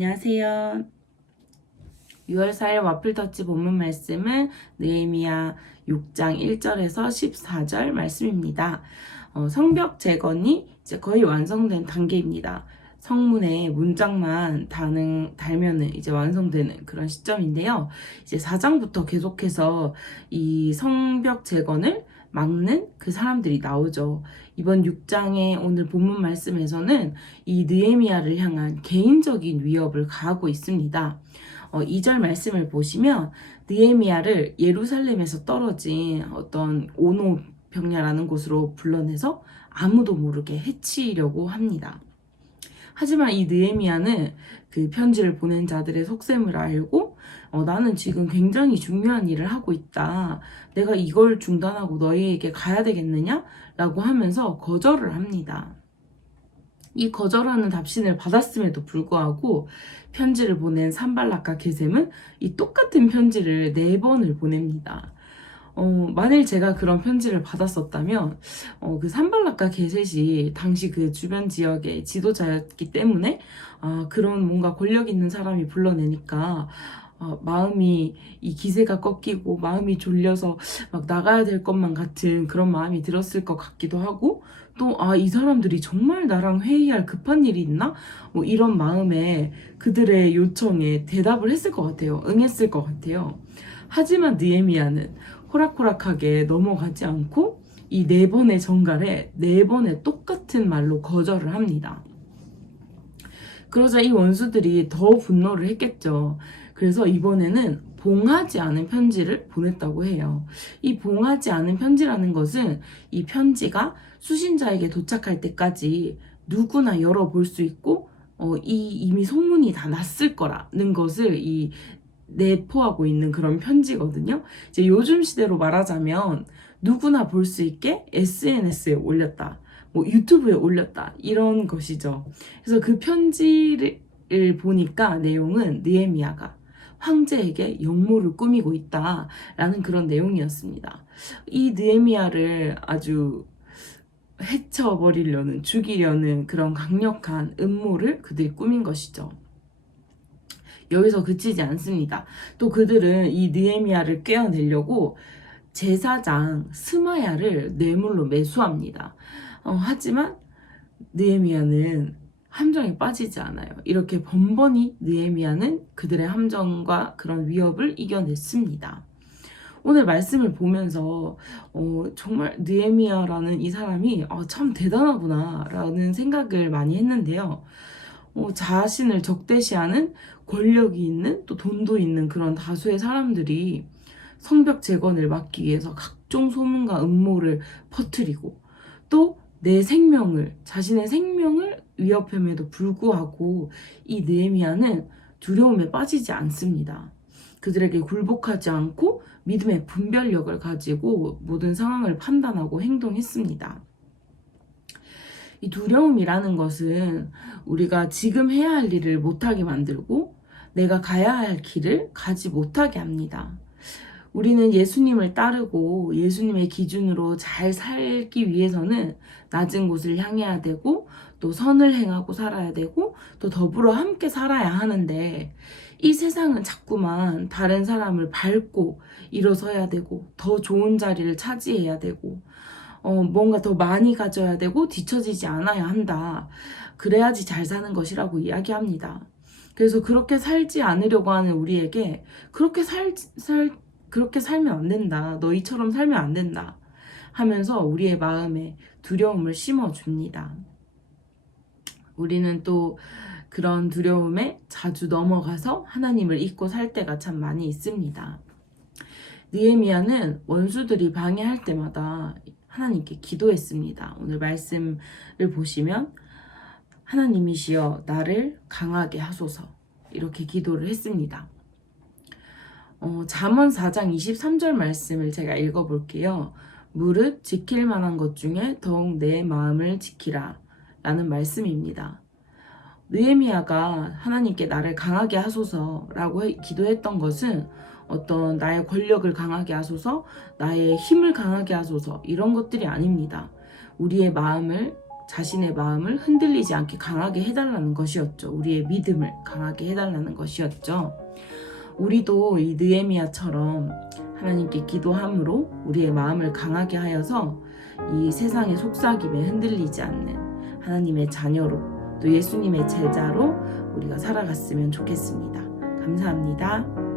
안녕하세요. 6월 4일 와플터치 본문 말씀은 느헤미야 6장 1절에서 14절 말씀입니다. 성벽 재건이 이제 거의 완성된 단계입니다. 성문에 문짝만 달면은 이제 완성되는 그런 시점인데요. 이제 4장부터 계속해서 이 성벽 재건을 막는 그 사람들이 나오죠. 이번 6장의 오늘 본문 말씀에서는 이 느헤미야를 향한 개인적인 위협을 가하고 있습니다. 2절 말씀을 보시면 느헤미야를 예루살렘에서 떨어진 어떤 오노 병야라는 곳으로 불러내서 아무도 모르게 해치려고 합니다. 하지만 이 느헤미야는 그 편지를 보낸 자들의 속셈을 알고 나는 지금 굉장히 중요한 일을 하고 있다. 내가 이걸 중단하고 너희에게 가야 되겠느냐? 라고 하면서 거절을 합니다. 이 거절하는 답신을 받았음에도 불구하고 편지를 보낸 산발락과 게셈은 이 똑같은 편지를 4번을 보냅니다. 만일 제가 그런 편지를 받았었다면 그 산발락과 게셋이 당시 그 주변 지역의 지도자였기 때문에 그런 뭔가 권력 있는 사람이 불러내니까 마음이 이 기세가 꺾이고 마음이 졸려서 막 나가야 될 것만 같은 그런 마음이 들었을 것 같기도 하고 또 이 사람들이 정말 나랑 회의할 급한 일이 있나? 뭐 이런 마음에 그들의 요청에 대답을 했을 것 같아요. 응했을 것 같아요. 하지만 느헤미야는 호락호락하게 넘어가지 않고 이 4번의 정갈에 4번의 똑같은 말로 거절을 합니다. 그러자 이 원수들이 더 분노를 했겠죠. 그래서 이번에는 봉하지 않은 편지를 보냈다고 해요. 이 봉하지 않은 편지라는 것은 이 편지가 수신자에게 도착할 때까지 누구나 열어볼 수 있고 이미 소문이 다 났을 거라는 것을 내포하고 있는 그런 편지거든요. 이제 요즘 시대로 말하자면 누구나 볼 수 있게 SNS에 올렸다. 뭐 유튜브에 올렸다. 이런 것이죠. 그래서 그 편지를 보니까 내용은 느헤미야가 황제에게 역모를 꾸미고 있다라는 그런 내용이었습니다. 이 느헤미야를 아주 해쳐버리려는, 죽이려는 그런 강력한 음모를 그들이 꾸민 것이죠. 여기서 그치지 않습니다. 또 그들은 이 느헤미야를 꿰어내려고 제사장 스마야를 뇌물로 매수합니다. 하지만 느헤미야는 함정에 빠지지 않아요. 이렇게 번번이 느헤미야는 그들의 함정과 그런 위협을 이겨냈습니다. 오늘 말씀을 보면서 정말 느헤미야라는 이 사람이 참 대단하구나 라는 생각을 많이 했는데요. 자신을 적대시하는 권력이 있는 또 돈도 있는 그런 다수의 사람들이 성벽 재건을 막기 위해서 각종 소문과 음모를 퍼뜨리고 또 자신의 생명을 위협함에도 불구하고 이 느헤미야는 두려움에 빠지지 않습니다. 그들에게 굴복하지 않고 믿음의 분별력을 가지고 모든 상황을 판단하고 행동했습니다. 이 두려움이라는 것은 우리가 지금 해야 할 일을 못하게 만들고 내가 가야 할 길을 가지 못하게 합니다. 우리는 예수님을 따르고 예수님의 기준으로 잘 살기 위해서는 낮은 곳을 향해야 되고 또 선을 행하고 살아야 되고 또 더불어 함께 살아야 하는데 이 세상은 자꾸만 다른 사람을 밟고 일어서야 되고 더 좋은 자리를 차지해야 되고 뭔가 더 많이 가져야 되고 뒤처지지 않아야 한다. 그래야지 잘 사는 것이라고 이야기합니다. 그래서 그렇게 살지 않으려고 하는 우리에게 그렇게 살면 안 된다. 너희처럼 살면 안 된다. 하면서 우리의 마음에 두려움을 심어줍니다. 우리는 또 그런 두려움에 자주 넘어가서 하나님을 잊고 살 때가 참 많이 있습니다. 느헤미야는 원수들이 방해할 때마다 하나님께 기도했습니다. 오늘 말씀을 보시면 하나님이시여 나를 강하게 하소서 이렇게 기도를 했습니다. 잠언 4장 23절 말씀을 제가 읽어볼게요. 무릇 지킬 만한 것 중에 더욱 내 마음을 지키라 라는 말씀입니다. 느헤미야가 하나님께 나를 강하게 하소서라고 기도했던 것은 어떤 나의 권력을 강하게 하소서, 나의 힘을 강하게 하소서 이런 것들이 아닙니다. 우리의 마음을 자신의 마음을 흔들리지 않게 강하게 해달라는 것이었죠. 우리의 믿음을 강하게 해달라는 것이었죠. 우리도 이 느헤미야처럼 하나님께 기도함으로 우리의 마음을 강하게 하여서 이 세상의 속삭임에 흔들리지 않는 하나님의 자녀로 또 예수님의 제자로 우리가 살아갔으면 좋겠습니다. 감사합니다.